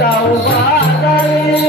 जाऊ बाजारी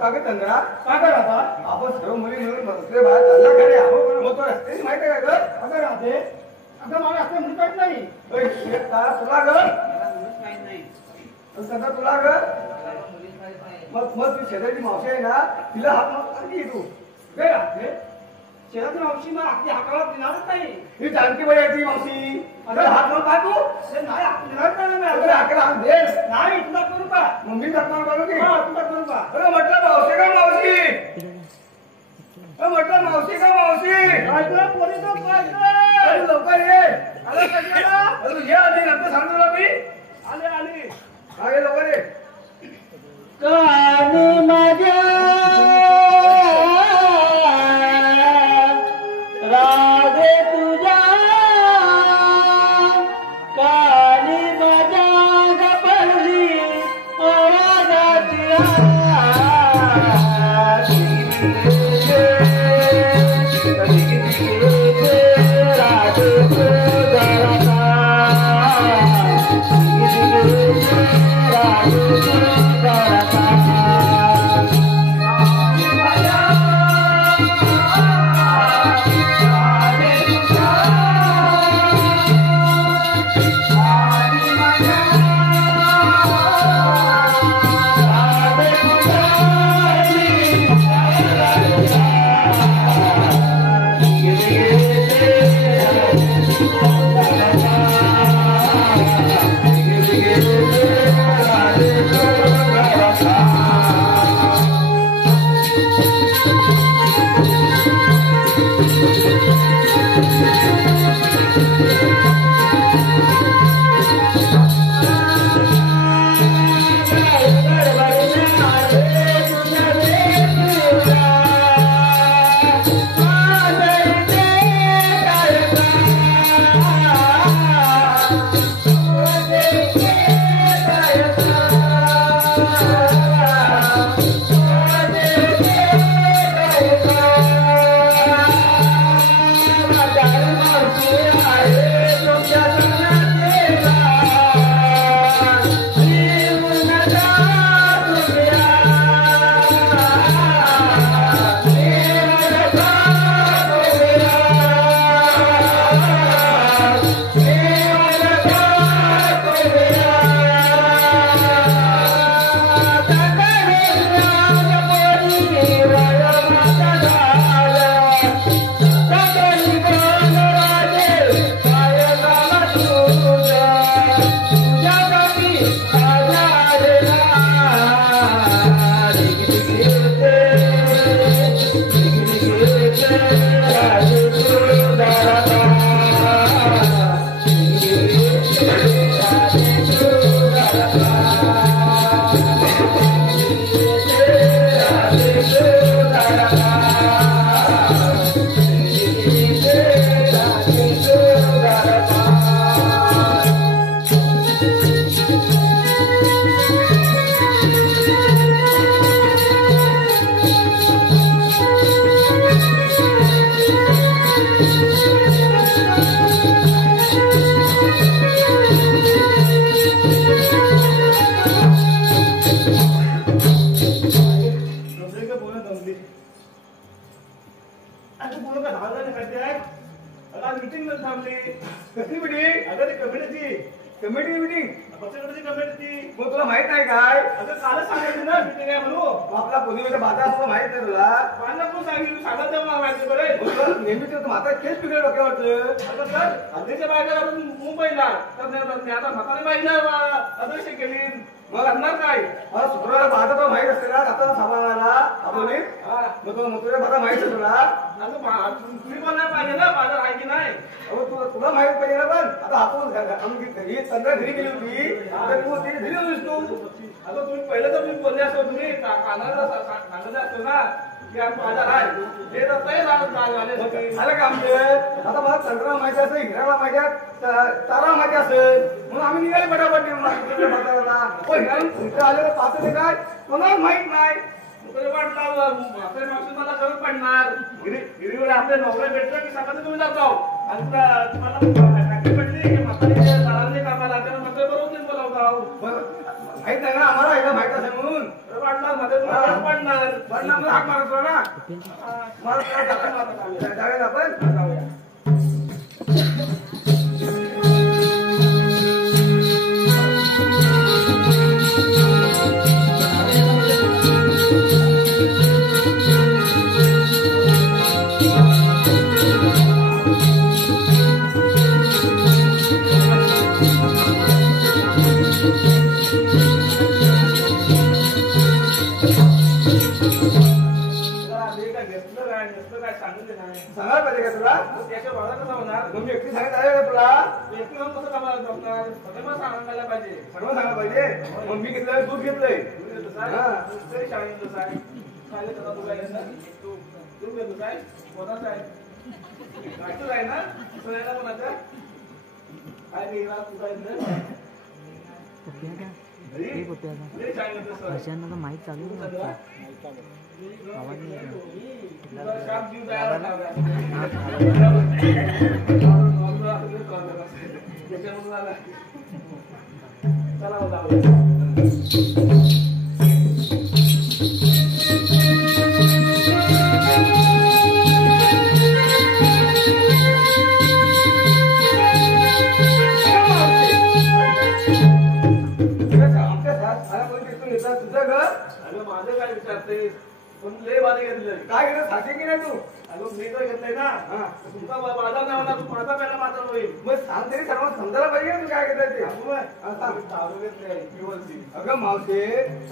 का ग चंद्रा का ग राधा आपण सर्व मुली मिळून बसले बाहेर चालला का रे आपण मग तो रस्त्याची माहिती आहे का ग अगं राधे अगं मला असं म्हणत नाही ओय, शेता तुला ग चंद्रा तुला ग मग ती शेजारची मावशी आहे ना तिला हात मारती तू गे राधे शेजारची मावशी मला आपली हाताला देणारच नाही ही जानकी बाई आहे ती मावशी अरे हात मार पाय तू ते नाही आपली देणार नाही अरे हाकेला हात दे नाही तुला करू का मग मी जखमा करू की हा तुला करू का अरे म्हटलं मावशी का मावशी म्हटलं मावशी का मावशी ऐकलं पोरी तो अरे लवकर ये आलं कशाला अरे तू ये आधी नंतर सांग तुला मी आले आले हा ये लवकर ये कानी माझ्या राधे तुझ्या कानी माझ्या गपरली कमिटी मीटिंग पक्षाकडची कमिटी मग तुला माहित नाही काय आता कालच सांगायचं ना मीटिंग आहे म्हणून आपला पौर्णिमेचा बाजार असतो माहित नाही तुला पाहिलं कोण सांगितलं सांगत मला माहिती बरं नेहमी तर म्हाता केस पिकले डोक्यावरचं आता सर अध्यक्ष बाहेर आपण मुंबईला तर आता म्हातारी बाईला अध्यक्ष केली मग आणणार काय मला शुक्रवार माझा पण माहित असते ना आता सांभाळायला आपण मग तो तुला माझा माहित आहे तुला तुम्ही पण नाही पाहिजे ना बाजार आहे की नाही तुला माहित पाहिजे ना पण आता आपण घरी चंद्रा घरी गेली होती तर तू तिने घरी होतीस तू आता तुम्ही पहिलं तर तुम्ही बोलले असतो तुम्ही कानाला सांगत असतो ना की आज बाजार आहे हे तर झालं का आमचं आता मला चंद्राला माहिती असेल हिराला माहिती तारा माहिती असेल म्हणून आम्ही निघाले पटापट इथं आलेलं पाहतो ते काय कोणाला माहित नाही मला गरज पडणार गिरीवर आपले नवरे भेटलं की सकाळी तुम्ही जातो आणि तुम्हाला भेटली की म्हातारी कामाला त्याला मात्र बरोबर बोलावता माहित नाही ना आम्हाला एकदा माहित असेल म्हणून वाटणार तर तुला हात पडणार. पण ना मला हाक मारत होता ना. मला काय जाऊया आपण जाऊया. सांगायला पाहिजे का तुला? त्याच्या बाळा कसा होणार? मग मी एकटी सांगत आहे का तुला? एकटी जाऊन कसं कामाला जमणार? सगळं सांगायला पाहिजे. सर्व सांगायला पाहिजे. मग मी घेतलं दूध घेतलंय. तरी शाळेत कसं आहे? शाळेत आता तुला येत ना? तू घेतो काय? कोणाचं आहे? गाठूच आहे ना? दुसरं आहे ना कोणाचं? काय रे, तुझा येत ना? घरी शाळेत तसं. माहीत चालू आहे. शाप जीव द्यायला लावला. चला जाऊया. तुझं घर अगं माझं काय विचारते? पण लय भारी घेतलंय. काय घेतलं सांगते की नाही तू? अगं मी तर घेतलंय ना. हा. तुमचा बाजार नाही होणार, तू माझा पहिला बाजार होईल. मग सांग तरी सर्व समजायला पाहिजे ना तू काय घेतलं ते. सांगू काय? दारू घेतलंय पिवळची. अगं मावशे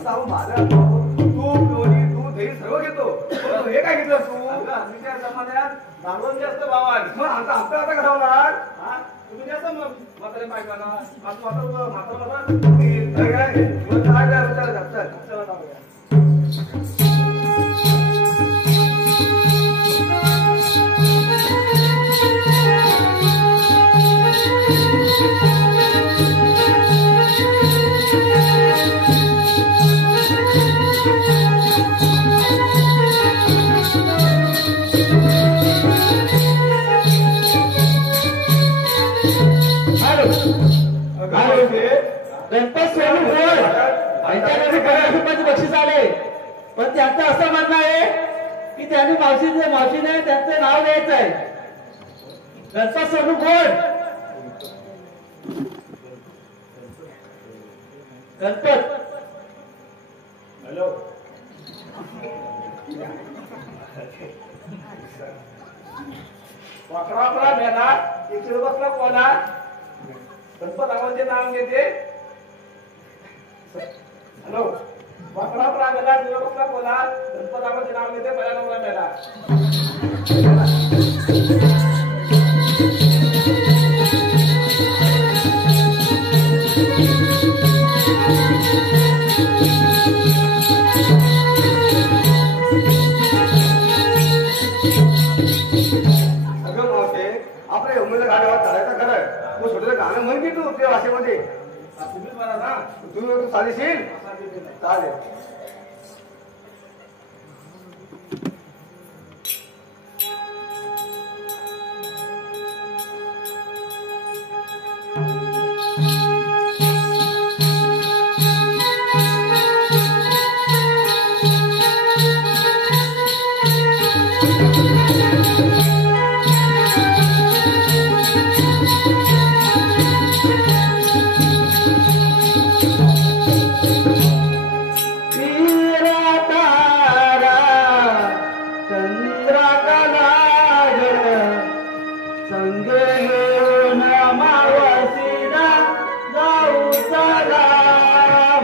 साऊ माझा तूप लोणी दूध दही सर्व घेतो. पण हे काय घेतलं तू? अगं आधीच्या जमान्यात दारूचे जास्त भाव आहे. मग आमचं आता कसा होणार? हा? तुम्ही जास्त मग म्हातारे बायकांना म्हातारा चला जाऊया. गणपत सोडून बोल. त्यांच्याकडे 50 रुपयाचे बक्षीस आले. पण त्यांचं असं म्हणणं आहे की त्यांनी मावशीने त्यांचं नाव द्यायचं आहे. गणपत सोडून बोल. गणपत. हॅलो. वाकडा मेला इकडे बसला कोणा? गणपत आवाजचे नाव घेते. हॅलो. वाकडा प्रागला तिला बसला कोणा? गणपत आवाजचे नाव घेते. पहिला नंबर मेला. अगं मावशे आपल्या उमेद गाड्यावर चढायचं खरं. तू छोटं गाणं म्हण की तू तुझ्या भाषेमध्ये. तुम्हीच मला ना तू चालेशील? चालेल.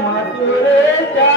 मथुरेच्या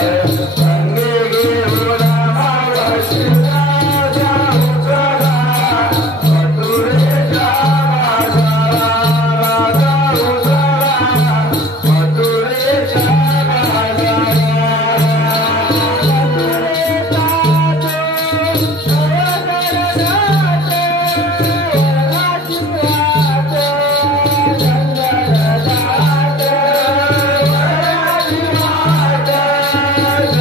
Thank you.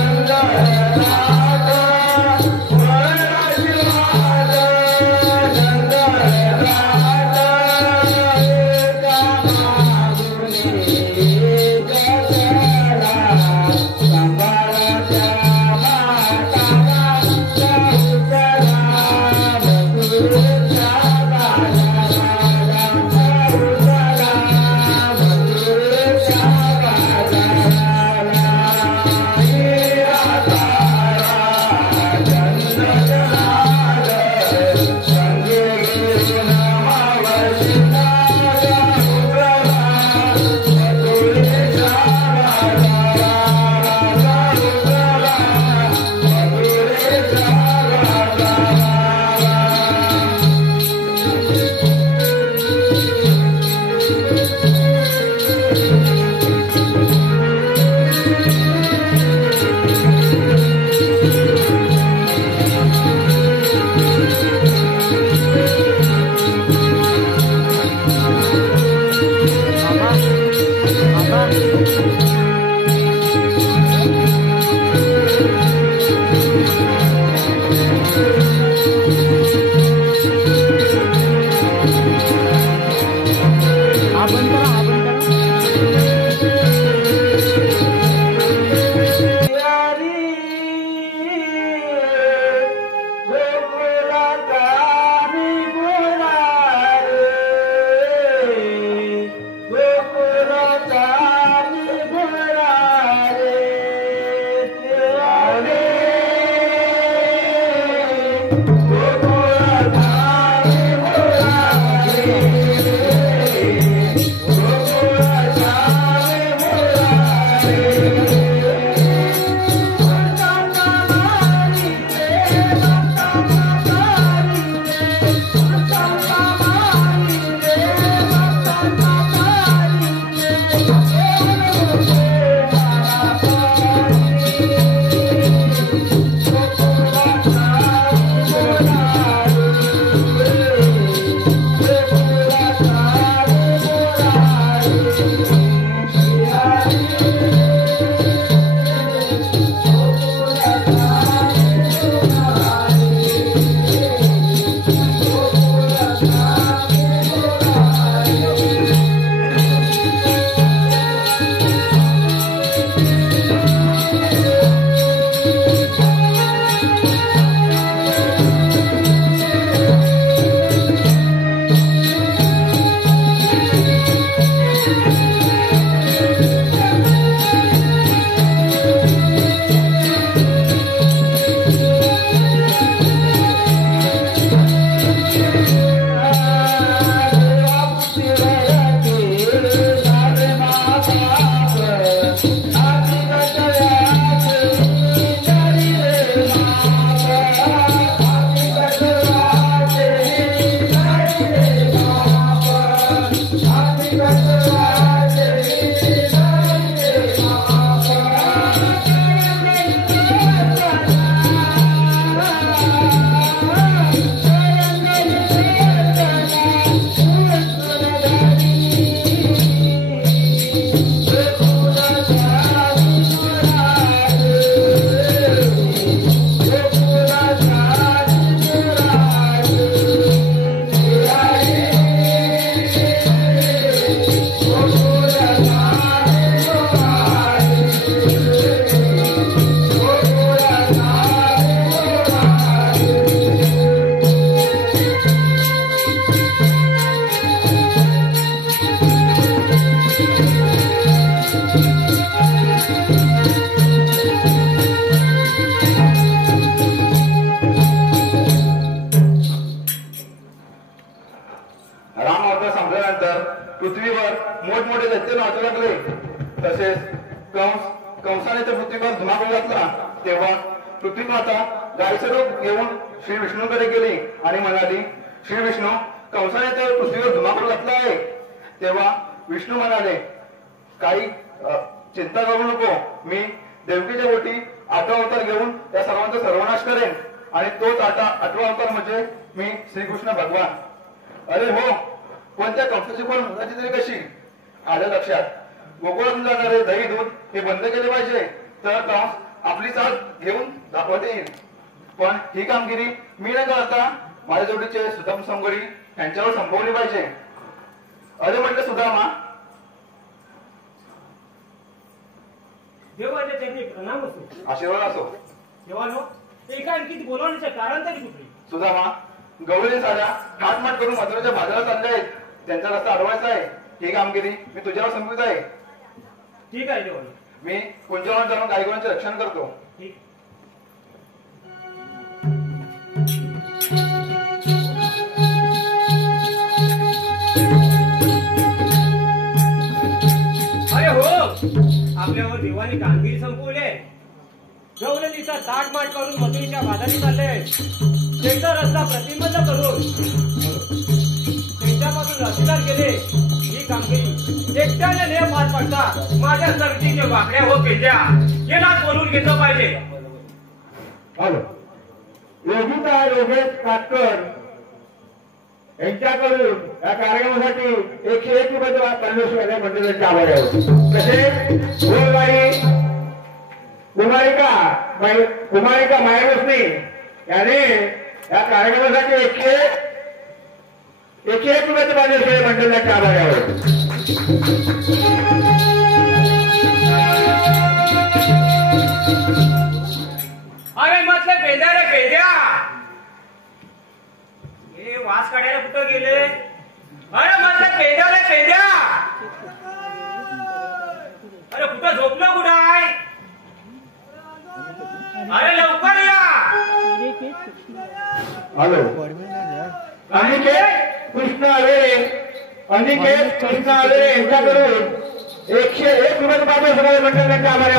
कंसाने त्या पृथ्वीवर धुमाकूळ घातला तेव्हा पृथ्वी माता गायीचं रूप घेऊन श्री विष्णूकडे गेली आणि म्हणाली, श्री विष्णू, कंसाने त्या पृथ्वीवर धुमाकूळ घातला आहे. तेव्हा विष्णू म्हणाले, काही चिंता करू नको, मी देवकीच्या पोटी 8 अवतार घेऊन त्या सर्वांचा सर्वनाश करेन आणि तोच 8वा अवतार म्हणजे मी श्रीकृष्ण भगवान. अरे हो, पण त्या कंसाची पण मुलाची तरी कशी? आलं लक्षात. गोकुळातून जाणारे दही दूध हे बंद केले पाहिजे, तर कंस आपली साथ घेऊन दाखवता येईल. पण ही कामगिरी मी न करता माझ्या जोडीचे सुदाम संगडी यांच्यावर संपवली पाहिजे. अरे म्हटलं सुदामा, देवाच्या चरणी प्रणाम असो. आशीर्वाद असो. देवानो, एका आणखी बोलवण्याचे कारण तरी कुठले? सुदामा, गवळी साड्या थाटमाट करून मजुराच्या बाजारात चालल्या आहेत, त्यांचा रस्ता अडवायचा आहे. ही कामगिरी मी तुझ्यावर संपवित आहे. ठीक आहे देवानो. मी कुंजवनात जाऊन गायगुरांचे रक्षण करतो. ठीक. अरे हो, आपल्यावर देवाने कामगिरी संपवली. गवळणीचा ताटमाट करून मथुरेच्या बाजारी चालले. त्यांचा रस्ता प्रतिबंध करून त्यांच्यापासून रस्तेदार केले. ही कामगिरी एकट्याने ने पार पडता माझ्या संगतीचे वाकड्या हो केल्या याला बोलून घेतलं पाहिजे. हॅलो, योगिता योगेश काटकर यांच्याकडून या कार्यक्रमासाठी 101 रुपयाचे परमेश्वर मंडळाचे आभार आहे. तसेच गोलबाई कुमारिका मायारोसनी याने या कार्यक्रमासाठी 101 रुपयाचे परमेश्वर मंडळाचे आभार आहे. अरे म्हटलं पेद्या रे पेद्या, हे वास काढायला कुठं गेले? अरे म्हटलं पेद्या रे पेद्या, अरे कुठं झोपलं कुठं आहे? अरे लवकर या. हॅलो, अनिकेत कृष्ण आवेरे यांच्याकडून 101 रुपयाचे परमेश्वर मंडळाचे आभार आहे.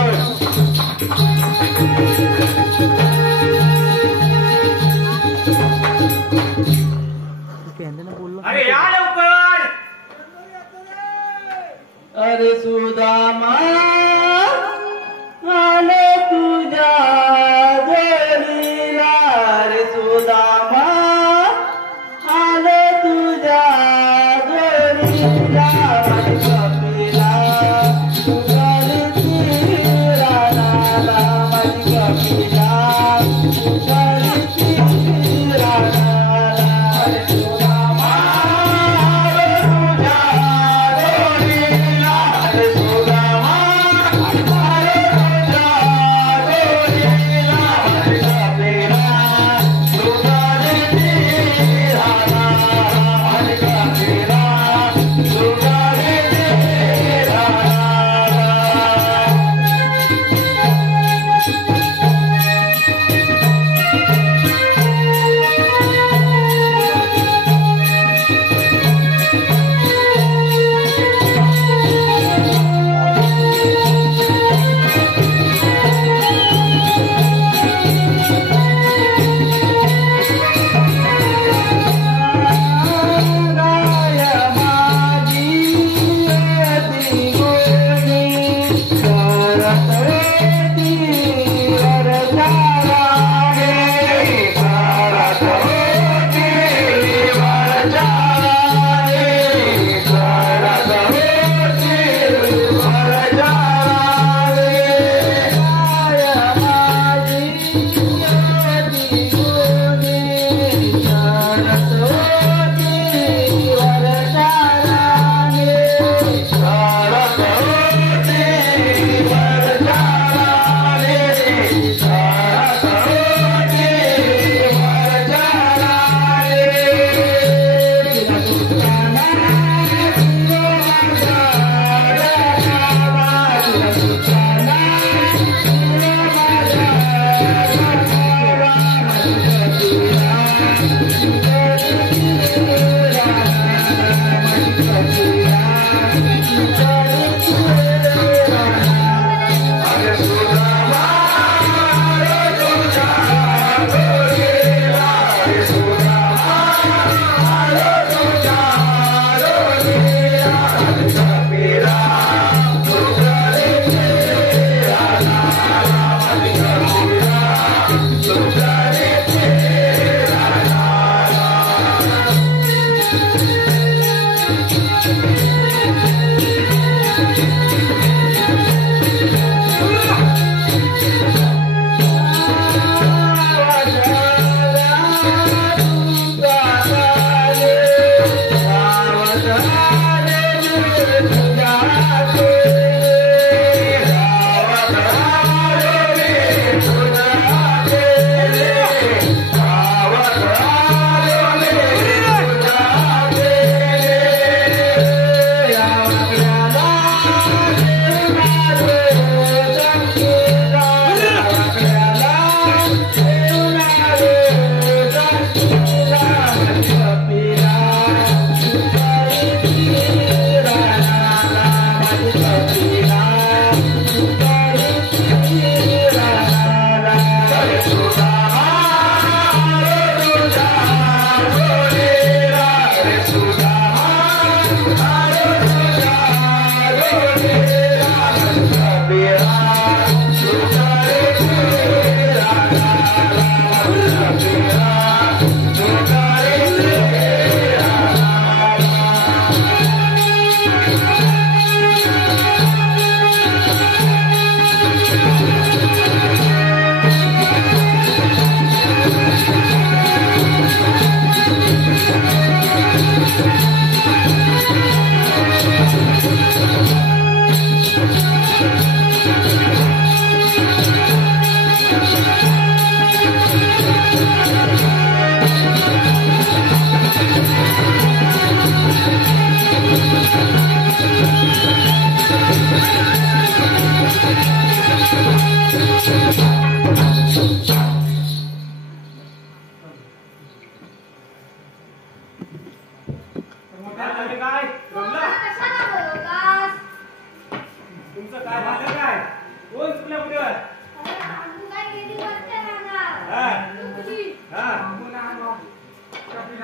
अरे या लवकर. अरे सुदामा आले तुझ्या जोडीला, रे सुदामा आले तुझ्या जोडीला, माझी कपिला तुझ्या राणा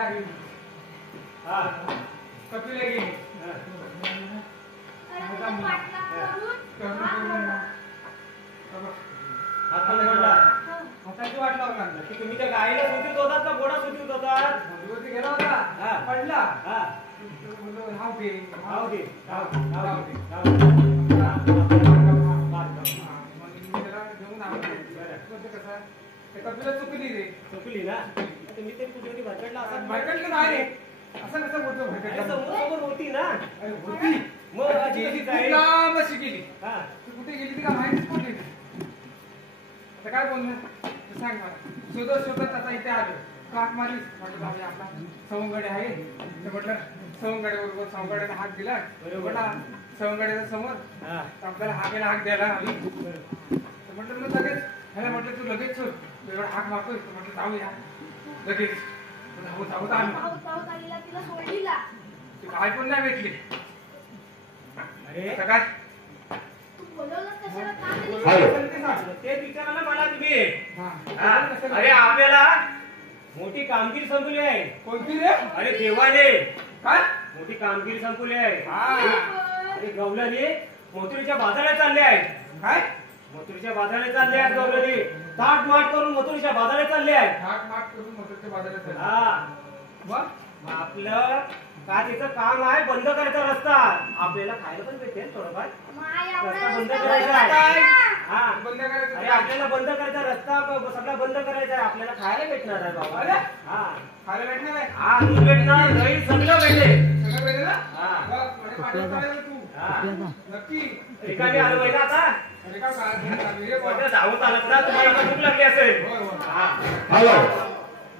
हा कपिला गेली हाताची वाट लावला तुम्ही त्या गाईला सुटीत होतात का घोडा सुटीत होतात? मधुवती गेला होता हा. पडला हा बोललो राहू दे राहू दे राहू दे राहू दे. राहू दे. मग मी त्याला घेऊन आलो कसं ते कपिला चुकली रे चुकली ना तुम्ही ते कुठे भरकडला असा भरकटलं नाही रे असं कसं बोलतो भरकटलं समोर होती ना अरे होती मग अशी गेली कशी जाईल? लांब अशी गेली हा तू कुठे गेली ती का माहितीच कुठे गेली आता काय बोलणार तू सांग मला शोधत शोधत आता इथे आलो काक मारीस म्हटलं जाऊया आपला सवंगडे आहे तर म्हटलं सवंगडे बरोबर सवंगड्याने हाक दिला बरोबर. म्हटला सवंगड्याच्या समोर हा तर आपल्याला हाकेला हाक द्यायला हवी तर म्हटलं मग लगेच ह्याला म्हटलं तू लगेच शोध तू एवढा हाक मारतोय तर म्हटलं जाऊया लगेच धावत धावत आलो ती काय पण नाही भेटली अरे आता काय ते विचारायला मला तुम्ही हा. हा. अरे आपल्याला मोठी कामगिरी संपली आहे. कोणती रे अरे देवाने काय मोठी कामगिरी संपली आहे. हा अरे गवल्याने मथुरीच्या बाजारात चालले आहेत. काय मथुरीच्या बाजारात चालले आहेत गवल्याने ताट माट करून मथुरीच्या बाजारात चालले आहेत. हाक माक करून मोठ्याच्या बाजारात जायचं. हा मग मग आपलं का तिचं काम आहे बंद करायचा रस्ता. आपल्याला खायला पण भेटेल थोडंफार. रस्ता बंद करायचा आहे. हा बंद करायचं अरे आपल्याला बंद करायचा रस्ता सगळा बंद करायचा आहे. आपल्याला खायला भेटणार आहे बाबा. अरे? हा खायला भेटणार आहे हा दूध भेटणार दही सगळं भेटेल. सगळं भेटेल ना हा. बघ, म्हणजे पाठवून चालेल तू हा नक्की रिकामी आलो पाहिजे आता. अरे का काय चालू रे बा? म्हटलं धावत आलात ना तुम्हाला आता भूक लागली असेल. होय, होय. हा हॅलो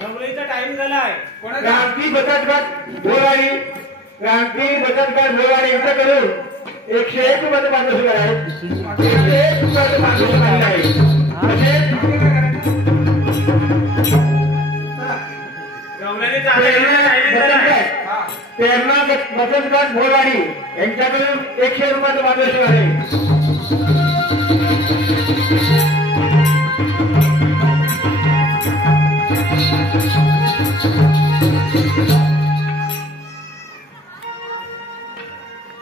रंगोळीचा टाइम झालाय. कोणाचा क्रांती बचत गट बोराडी क्रांती बचत गट बोराडी यांच्याकडून 101 रुपयाचं पारितोषिक आहे. 101 रुपयाचं पारितोषिक आहे. तसेच रंगोळीने चालायचा टाइम झालाय. हा प्रेरणा बचत गट बोराडी यांच्याकडून 100 रुपयाचं पारितोषिक आहे.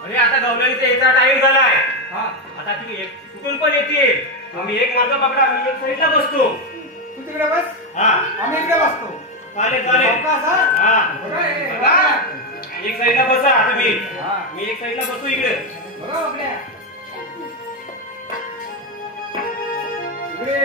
अरे आता गवळणीचा यायचा टाइम झालाय. हा आता तुम्ही कुठून पण येतील. आम्ही एक माझा पकडा मी एक साईडला बसतो. तू तिकडे बस हा आम्ही इकडे बसतो चालेल चालेल. अवकाश, हा? हा बघा, हे, बघा. एक साईडला बसा तुम्ही. हा. मी एक साईडला बसतो इकडे. बघा आपल्या इकडे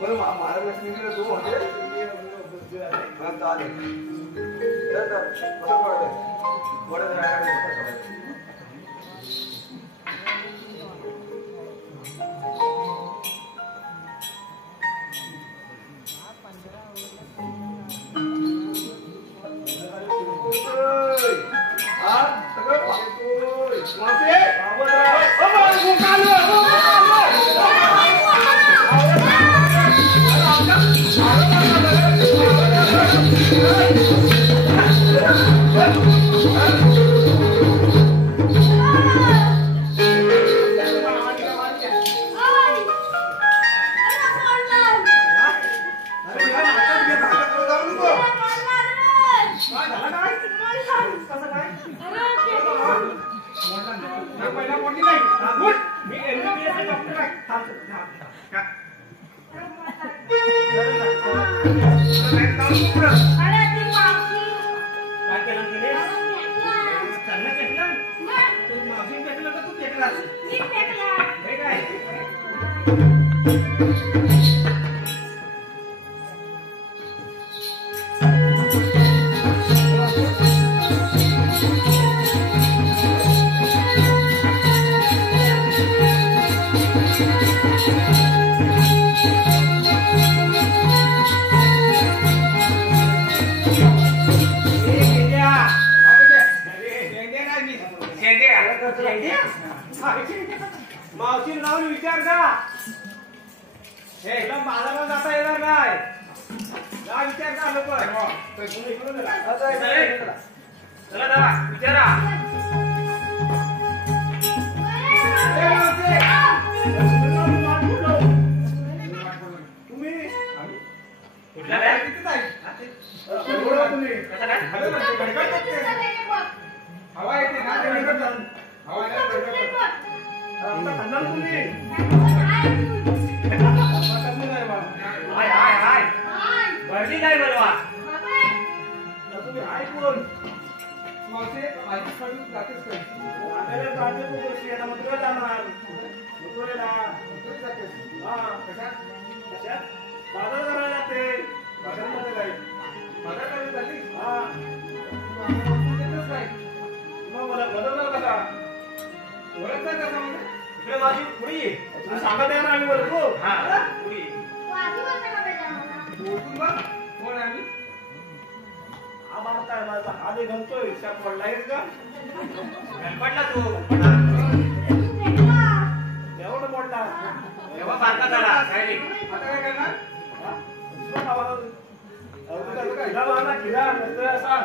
बरं महाराष्ट्र तू म्हणजे चालेल सगळं पहिला मोठी नाही उठ. मी MBBS डॉक्टर आहे. थांब. अरे ती मावशी काय केलं तिने? फेकला. चाललं केलं? मग तू मावशीने केलं का तू केलं? मी फेकला. हे काय? मावशी नाव विचार का हे एकदम बाजारात जाता येणार नाही जा विचार का लोक चला दादा विचारा तुम्ही कुठला काय तुम्ही कसं काय हवा येते ना ते निघत जाऊन. हवा येते तुम्ही हाय हाय हाय भरली काय बनवा तुम्ही ऐकून मावशी ऐकून काढून जातेच काय आपल्याला जाते तू गोष्टी आता मथुरा जाणार मथुरेला मथुरे जातेस हा कशात कशात बाजार करायला जाते बाजारमध्ये जाईल बाजार करायला जाते हा देतच काय मग मला बदलणार कसा ओळखता कसा म्हणजे इकडे माझी पुढी तुम्ही सांगत आहे ना आम्ही बोलतो हा पुढी ओळखून बघ कोण आम्ही हा मारताय माझा हात घालतोय शाप पडलायस का पडला तू एवढं मोठा तेव्हा बारका झाला काय नाही आता काय करणार हा? दुसरं खावा. खिला मारणार खिला नसतं सांग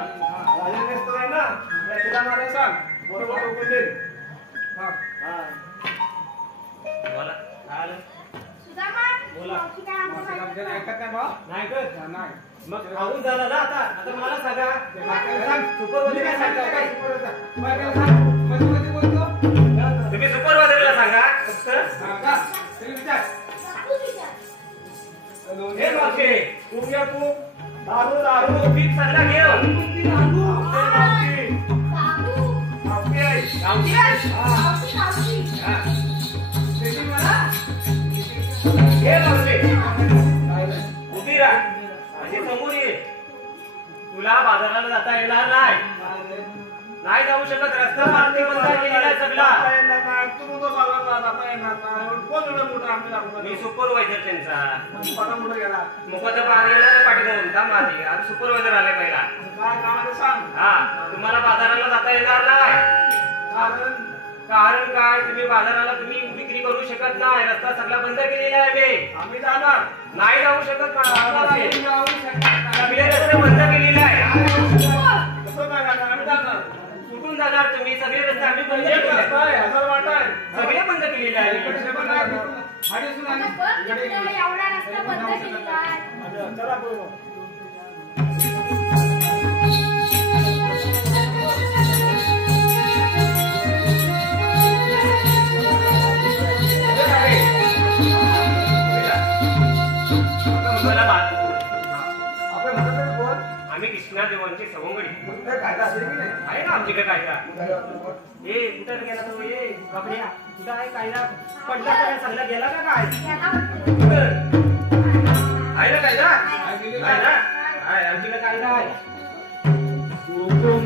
राजे नसतं आहे ना त्या खिला मारायला सांग बरोबर टोकून दे हा हा बोला काय आलं बोला. आमच्याला ऐकत नाही बा नाही कर नाही मग खाऊन झालं ना आता आता मला सांगा सांग सुपरवायझर काय सांगता काय मध्ये बोलतो तुम्ही सुपरवायझरला सांगा फक्त हा का तरी विचार हे मावशी तू घ्या तू दारू दारू पीक सगळा घेऊन मावशी आहे गावठी हा. हे मावशी उभी राहा म्हणजे समोर ये तुला बाजाराला जाता येणार नाही जाऊ शकत रस्ता मार्गी बंद केलेला आहे सगळा मी सुपरवायझर त्यांचा मुखाचं पाठीमागून थांब आधी आता सुपरवायझर आले पहिला हा तुम्हाला बाजाराला जाता येणार नाही कारण काय तुम्ही बाजाराला तुम्ही विक्री करू शकत नाही रस्ता सगळा बंद केलेला आहे आम्ही जाणार नाही जाऊ शकत सगळे रस्ते बंद केलेले आहे कसं काय जाणार आम्ही जाणार कुठून जाणार तुम्ही सगळे रस्ते आम्ही बंद केलेले आहेत. हजार वाटाय सगळे बंद केलेले आहे एवढा रस्ता बंद केलेला आहे. चला बरोबर मला बात आपण म्हणतो कोण आम्ही कृष्णा देवांची सवंगडी काय कायदा असेल की नाही आहे ना आमच्याकडे कायदा ए कुठं गेला तो ए बापड्या कुठं आहे कायदा पडला का सगळा गेला का काय आहे ना कायदा आहे ना आहे आमच्याकडे कायदा आहे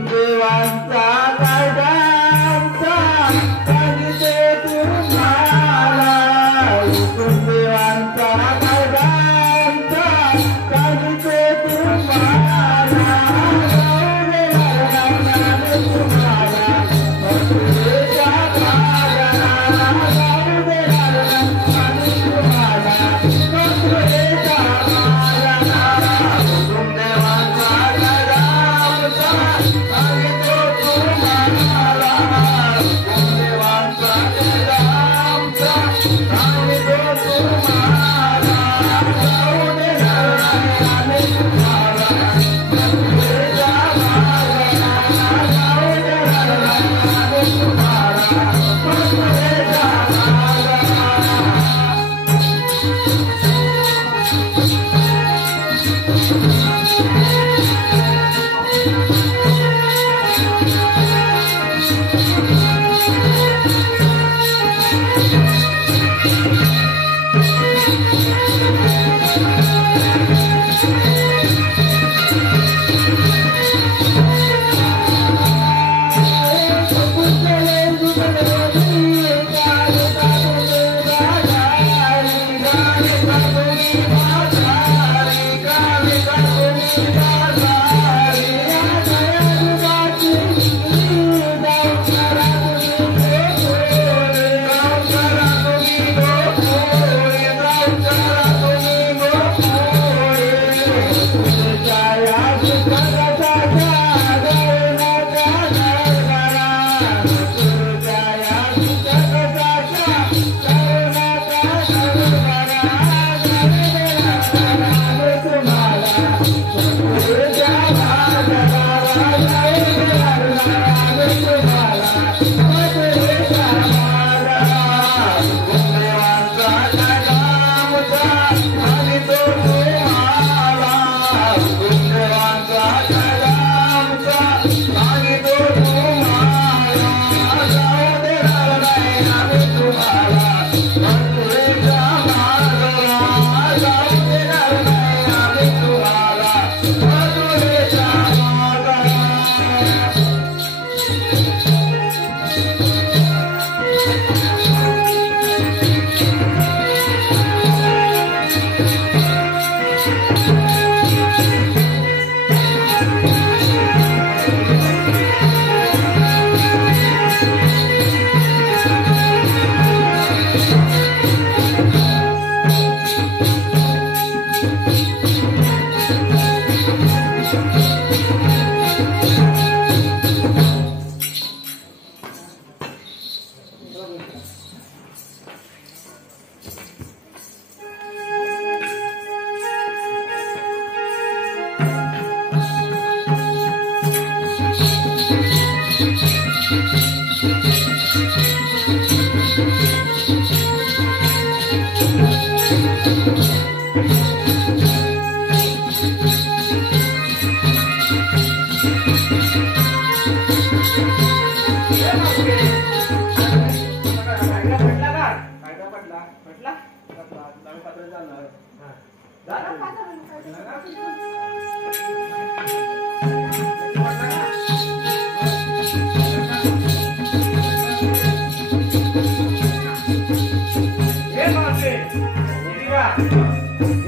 देवांचा कायदा देवांचा कायदा तुम्हाला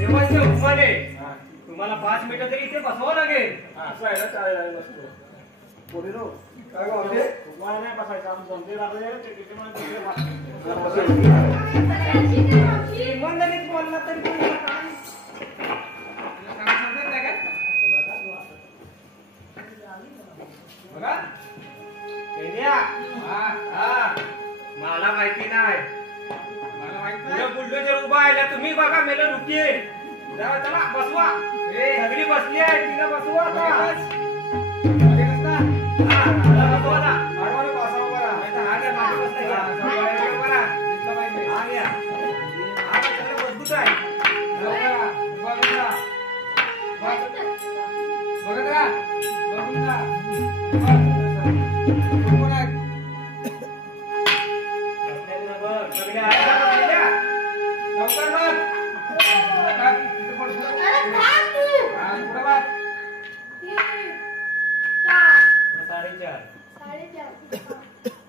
देवाच्या हुकमाने तुम्हाला 5 मिनिटं तरी इथे बसवावं लागेल. असं आहे ना, चालेल बसतो. पुढे नो काय गं आमचे? तुम्हाला नाही बसायचं, आम्ही जमते लागले ते किती मला तिकडे इमानदारीत बोलला तरी तुम्हाला काय समजत नाही काय? बघा केल्या. मला माहिती नाही. पुढे बुलडोजर उभा आहे तुम्ही बघा मेलं रुकी चला बसवा. सगळी बसली आहे तिला बसवा आता.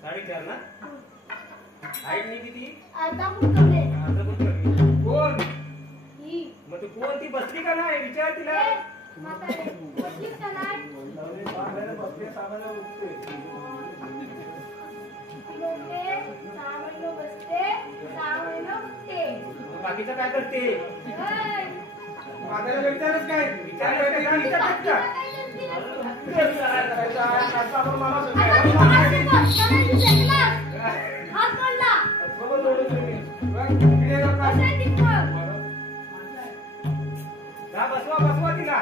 साडेचार ना. हाईट नाही किती? कोण मग तू कोण ती बसली का नाही विचार तिला. बाकीचं काय करते माझ्याला विचारच काय विचार बसवा बसवा तिला.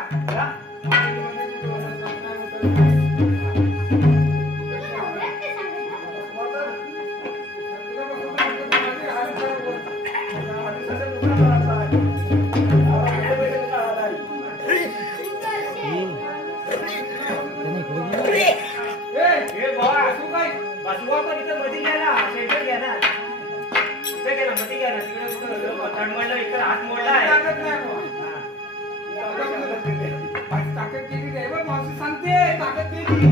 बसवा पण इथं मध्ये घ्या ना. सेंटर घ्या ना. इथे घ्या ना मध्ये घ्या ना. तिकडे कुठं तण मोडलं इकडे हात मोडला आहे. ताकद केली नाही बघ मावशी सांगते ताकद केली.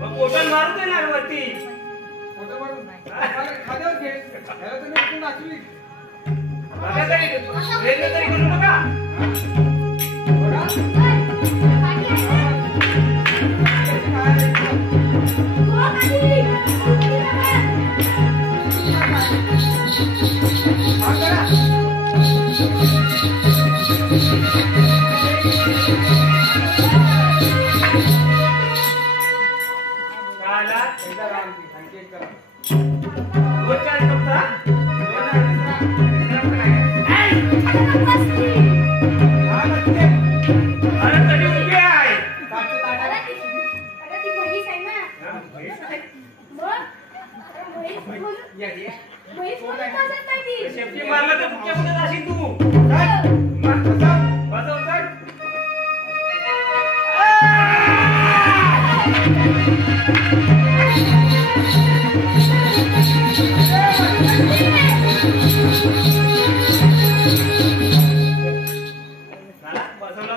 मग कोटन मारतोय ना वरती. खाद्यावर घे याला तुम्ही नाचली बघा तरी रेल्वे तरी करू नका. शेपटी मारला तर कुठच्या कुठे जाशील तू. बसवला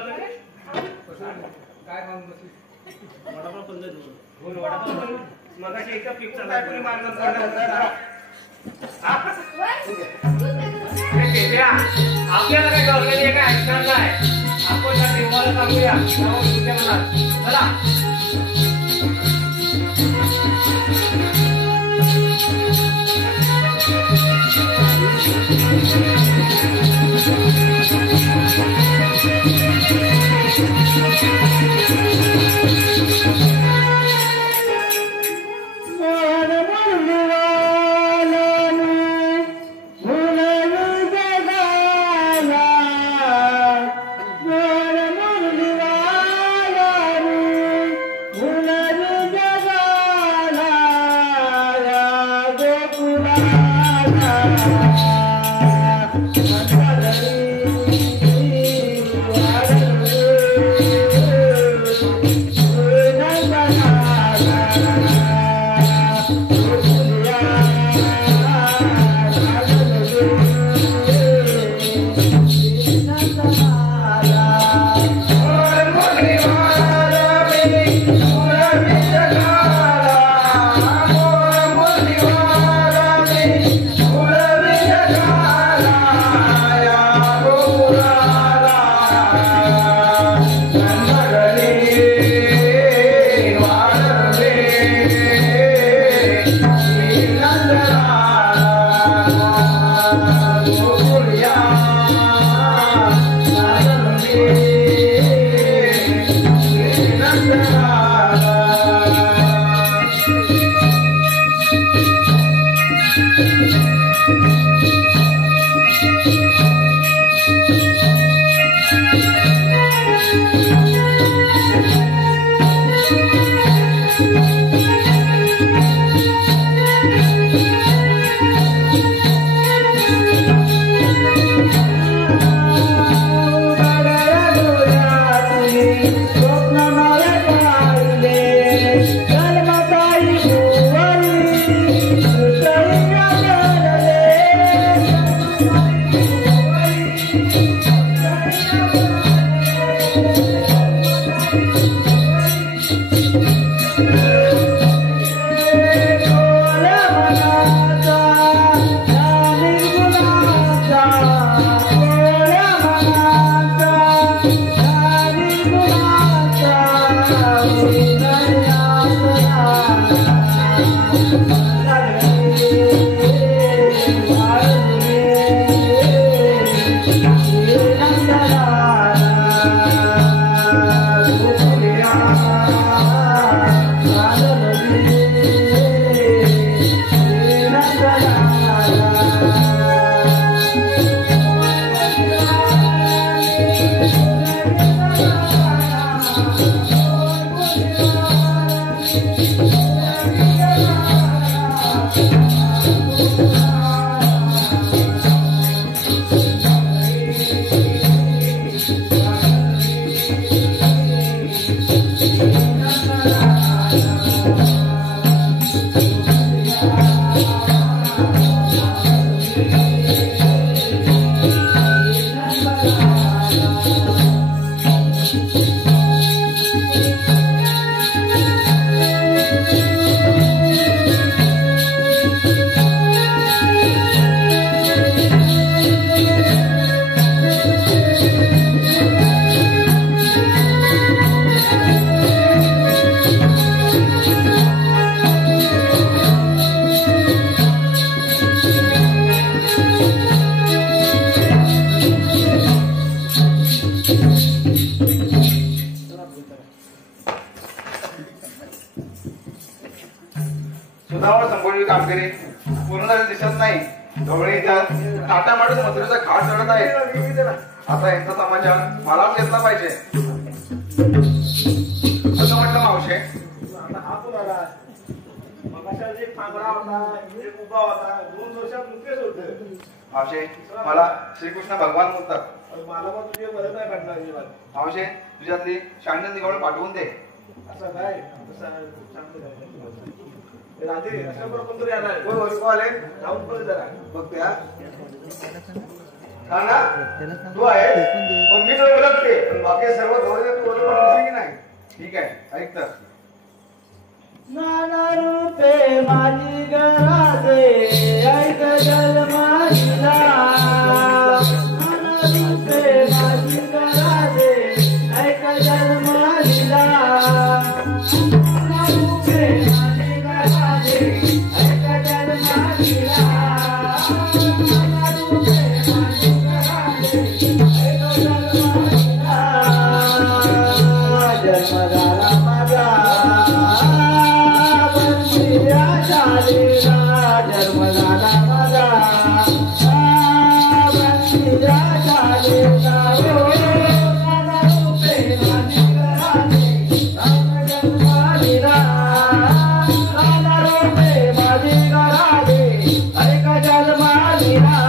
काय मगाशी एकदम फिक्स काय कोणी मारलं करणार वय, तू बेब्या, आपल्याला काय गवलेली आहे काय ऐकणार नाही. आपण त्या देवाला सांगूया जाऊन तुझ्या मनात चला. सुधावर संपवलेली कामगिरी पूर्ण झालेली दिसत नाही. ढवळे टाटा माडून मजुरीचा घाट चढत आहे. आता यांचा तमाशा मलाच घेतला पाहिजे असं म्हटलं मावशे. आता हा कोण आला? मगाशी एक पांगरा होता, एक उभा होता, 2 वर्षात मुकेश होते. मावशे मला श्रीकृष्ण भगवान म्हणतात. मला पण तुझे बरं नाही भेटणार अजिबात. मावशे तुझ्यातली शांड निघावून पाठवून दे. असं काय राधे अशा बरोबर कोणतरी आलाय. आले जाऊन बघ जरा. बघते हा ना तू आहे पण मी तुला ओळखते पण बाकी सर्व गवळे तू ओळखत की नाही. ठीक आहे ऐक तर. नाना रूपे माझी गराजे ऐक जन्माला नाना रूपे माझी गराजे ऐक जन्माला नाना रूपे माझी गराजे ऐक जन्माला नाना रूपे माझी गराजे ऐक जन्माला जन्म झाला माझा जन्म झाला माझा बंदिरा झालेला नाना रूपे माझी गराजे ऐक जन्माला नाना रूपे माझी गराजे ऐक जन्माला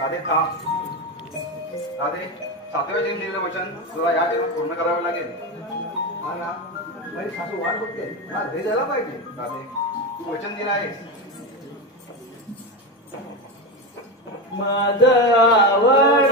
राधे थांब. राधे 7व्या जन्म दिलेलं वचन तुला या जन्मात पूर्ण करावं लागेल. हा ना, माझी सासू वाट बघते. हा हे झाला पाहिजे. राधे तू वचन दिलं आहेस. मद आवड